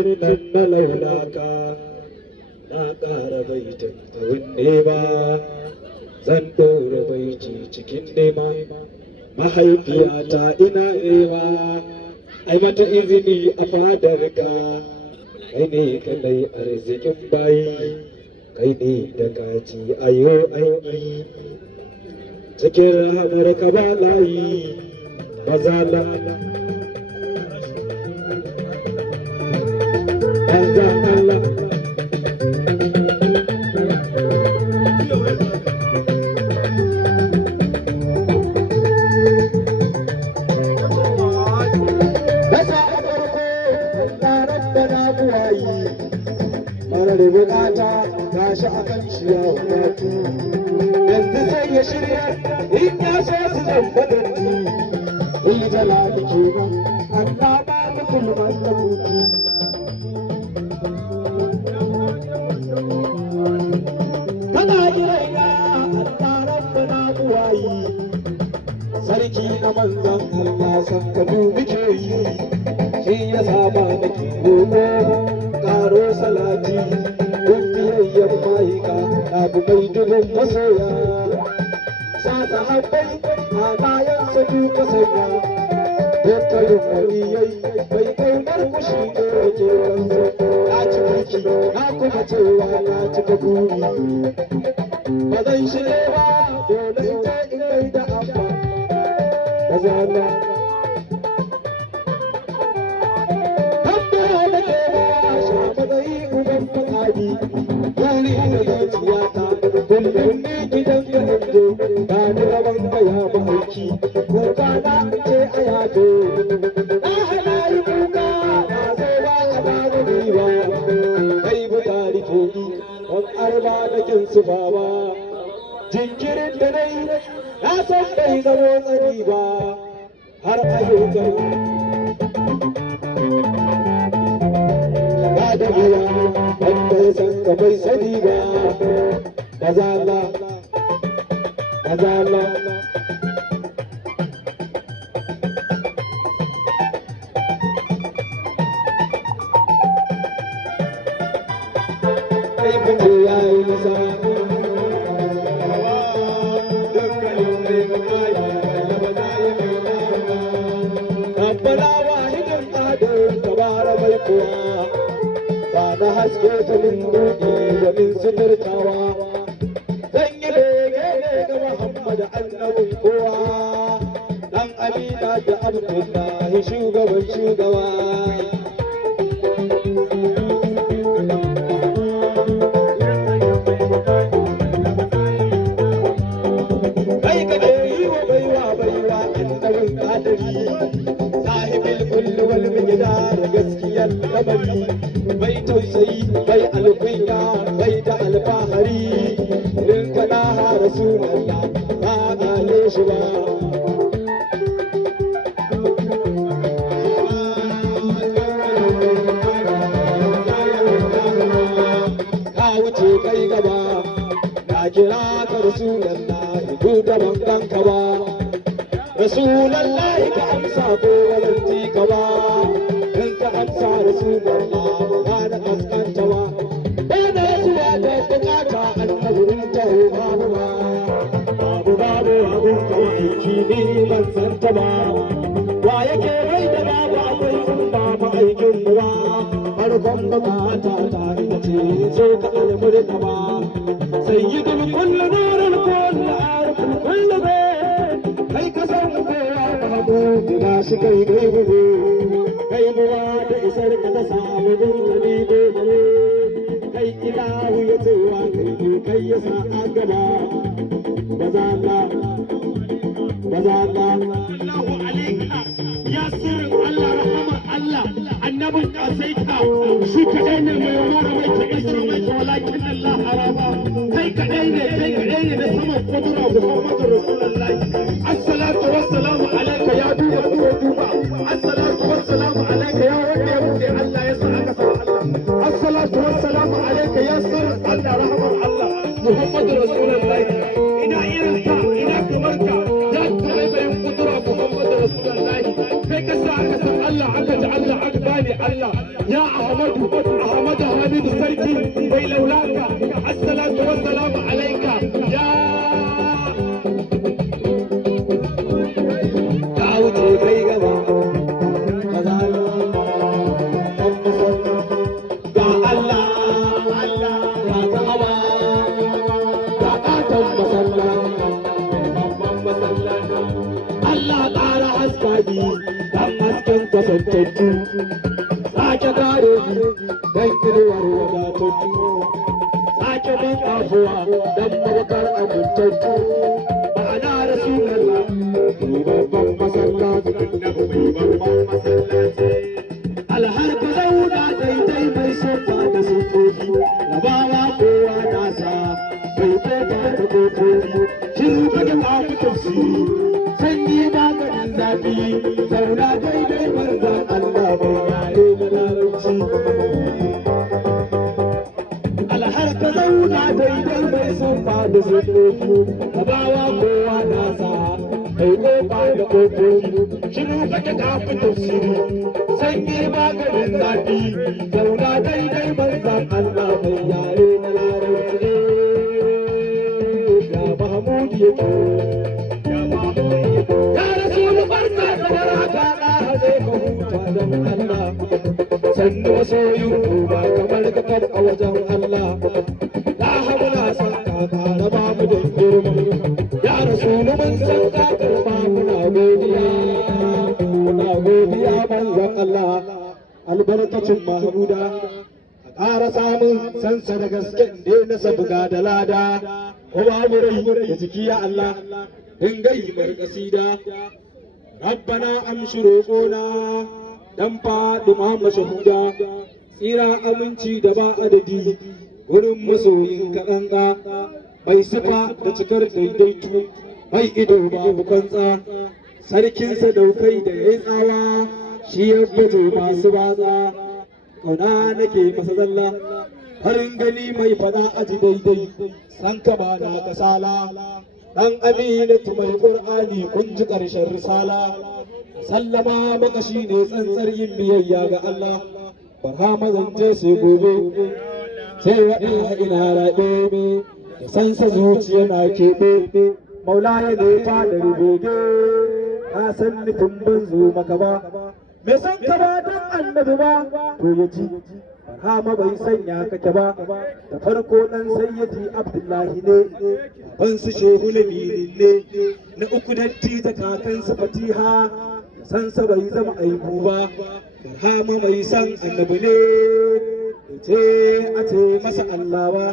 nan na laulaka na ƙara baitin abin nema zan ɗora baiti cikin nema mahaifiyata ina nema ai mata izini a fadarka kai ne kadai arzikin bayi kai ne da kaci ayo aiki cikin rahamar ka ba layi mazala Allah da bukata gashi akan shi ya wadatu yanzu sai ya shirya in ya so su zamba da ni yi jalali kenan Allah ba mu kulman da mutu kana jiraina Allah rabbana buwayi sarki na manzon Allah san ka dubi ke yi shi ya saba nake roƙo karo salati biyayyen mahika abu mai dubin masoya sa sahabbai a bayan sa duka sanya dukkanin waliyai mai kaunar kushi ne ke wanzu na ci birki na kuma cewa na cika buri ba zan shirye ba dole in je in kai da amma da zama Yuri da zuciyata, kullum ne gidan da indo, ba ni rawan kaya mahauki, kuka na ce a yato. Na hana yi kuka, na zo ba a bani riba, kai bukari tobi, an arba da kin su baba. Jinkirin da na yi, na san bai zamo tsari ba, har ayyukan. Da ruwa wanda ya san ka bai sani ba mazala mazala kai binne ya yi nisa dukkanin mai gabaya wanda ba za ya kai ba tabbala wahidin adar tabara mai kuwa ba na haske filin buɗe domin suturtawa zan yi bege ne ga Muhammad annabin kowa dan Amina da Abdullahi shugaban shugaba kai kake yi wa baiwa annabin kadari sahibul kulli wal miqdar gaskiyar lamari bai tausayi bai alkunya bai da alfahari in kana ha rasulallah ba gane shi ba ka wuce kai gaba na kira ka rasulallah ku da ban ka ba rasulallah ka amsa ko walanti ka ba in ka amsa rasulallah ban santa ba wa yake rai da babu akwai in ba ma'aikin ba farkon bukata ta ita ce so ka almurta ba sayyidul kullu nurul kullu arful kullu be kai ka san kowa mahmud ga shi kai bugu kai buwa da isar ka ta samu din kalibe kai ilahu ya ce wa kai ya sa a gaba bazalla Allahu alaika ya sirrin Allah rahama Allah annabin kasaita shi kadai ne mai wara mai takasar mai walakin Allah harama kai kadai ne na saman kudura Muhammadu Rasulullahi assalatu wassalamu alaika ya duba assalatu wassalamu alaika ya wanda ya bude Allah ya sa aka san Allah assalatu wassalamu alaika ya sirrin Allah rahama Allah Muhammadu Rasulullahi ina irin ka ina kamar ka kai ka sa aka san Allah aka ji Allah aka gane Allah ya Ahmad أحمد حميد السركي كي لولاك الصلاة والسلام عليك يا دعوتي كي غبا غزال يا الله يا كعبة يا قاتم مسلا Allah ƙara haska ni dan hasken kasantattu sake kare ni dan inuwar wadatattu sake min afuwa dan mabakar amintattu ma'ana rasulallah ni babban masallaci annabi babban masallaci alhar ka zauna daidai mai sofa da sufofi rabawa kowa nasa bai kofa da kofofi shiru kake abu tafsiri sanyi maganin zafi zauna daidai manzan Allah mai yare na larabci alhar ka zauna daidai mai sofa da sufofi rabawa kowa nasa bai kofa da kofofi shiru kake kafi tafsiri sanyi maganin zafi zauna daidai manzan Allah mai yare na larabci ya Mahmud yake ya Rasul barka da waraka da zai ka huta don Allah sannu masoyin ba kamar ka kar a wajen Allah da hamuna san ka kara ba mu da girma ya Rasul mun san ka karba muna godiya manzon Allah albarkacin Mahmuda a ƙara samun sansa da gaske ne na sabga da lada kuma mu rai da jiki ya Allah in gai mar kasida rabbana amshi roƙona dan faɗi Muhammad shahuda tsira aminci da ba adadi wurin masoyin kaɗanka mai sifa da cikar daidaito mai ido babu kwantsa sarkinsa daukai da ya tsawa shi ya baje masu batsa kauna nake masa zalla farin gani mai fada aji daidai san ka ba na kasala dan aminatu mai qur'ani kun ji karshen risala sallama maka shine tsantsar yin biyayya ga Allah barhama zance sai gobe sai wada ina rabe da sansa zuciya na keɓe maula ya ne fada rubuge ka san nufin ban zo maka ba me san ka ba dan annabi ba to ya ji Hama bai sanya kake ba da farko dan sayyidi Abdullahi ne ban su shehu na ne na uku datti da kakansa Fatiha san sa bai zama aibu ba Hama mai san annabi ne ce a ce masa Allah ba